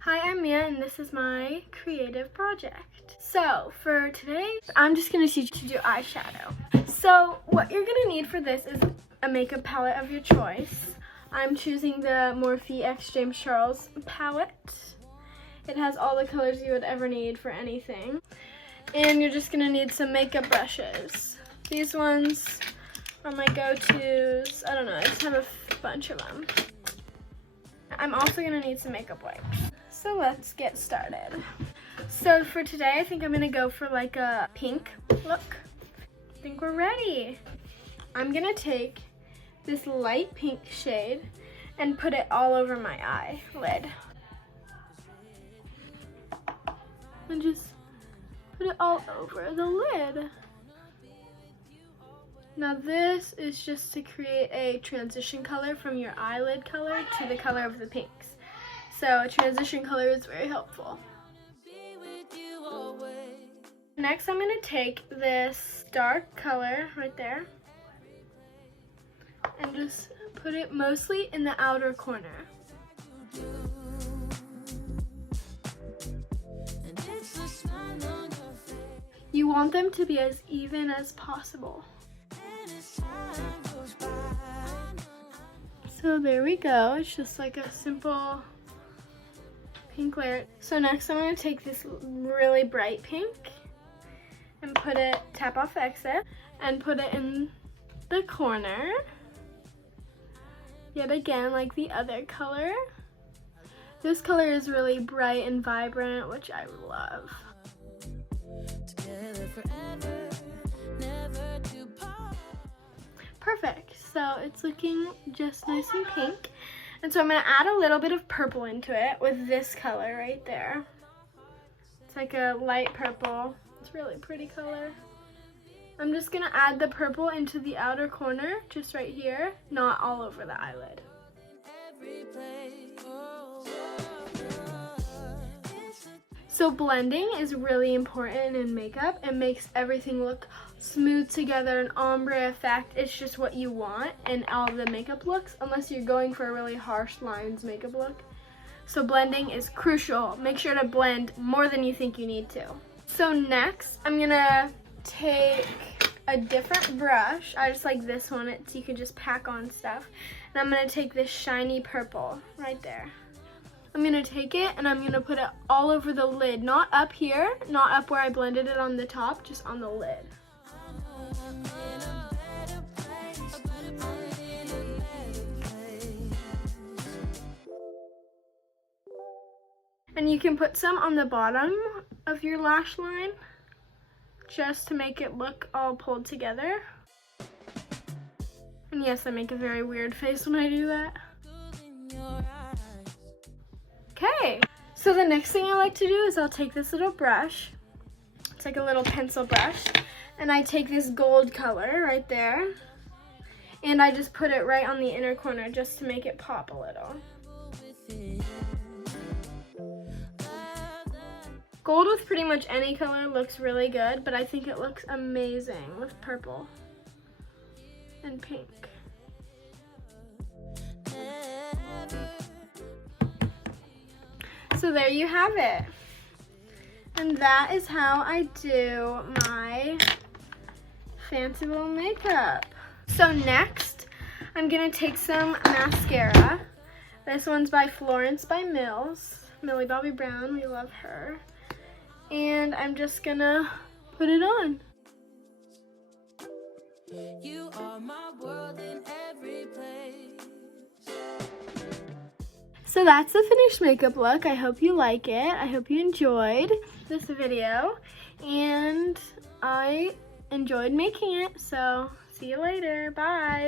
Hi, I'm Mia and this is my creative project. So for today, I'm just going to teach you to do eyeshadow. So what you're going to need for this is a makeup palette of your choice. I'm choosing the Morphe X James Charles palette. It has all the colors you would ever need for anything. And you're just going to need some makeup brushes. These ones are my go-tos. I don't know, I just have a bunch of them. I'm also going to need some makeup wipes. So let's get started. So for today, I think I'm going to go for like a pink look. I think we're ready. I'm going to take this light pink shade and put it all over my eyelid. And just put it all over the lid. Now this is just to create a transition color from your eyelid color to the color of the pinks. So a transition color is very helpful. Next I'm going to take this dark color right there and just put it mostly in the outer corner. You want them to be as even as possible. So there we go, it's just like a simple pink layer. So next I'm going to take this really bright pink and tap off the excess and put it in the corner. Yet again, like the other color. This color is really bright and vibrant, which I love. Perfect, so it's looking just nice and pink. And so I'm going to add a little bit of purple into it with this color right there. It's like a light purple. It's a really pretty color. I'm just going to add the purple into the outer corner, just right here, not all over the eyelid. So blending is really important in makeup. It makes everything look smooth together, an ombre effect. It's just what you want in all of the makeup looks, unless you're going for a really harsh lines makeup look. So blending is crucial. Make sure to blend more than you think you need to. So next, I'm gonna take a different brush. I just like this one, so you can just pack on stuff. And I'm gonna take this shiny purple right there. I'm going to take it and I'm going to put it all over the lid, not up here, not up where I blended it on the top, just on the lid. And you can put some on the bottom of your lash line just to make it look all pulled together. And yes, I make a very weird face when I do that. Okay, so the next thing I like to do is I'll take this little brush. It's like a little pencil brush. And I take this gold color right there. And I just put it right on the inner corner just to make it pop a little. Gold with pretty much any color looks really good, but I think it looks amazing with purple and pink. So there you have it. And that is how I do my fancy little makeup. So next, I'm gonna take some mascara. This one's by Florence by Millie Bobby Brown, we love her. And I'm just gonna put it on. You are my world in every place. So that's the finished makeup look. I hope you like it. I hope you enjoyed this video. And I enjoyed making it. So see you later. Bye.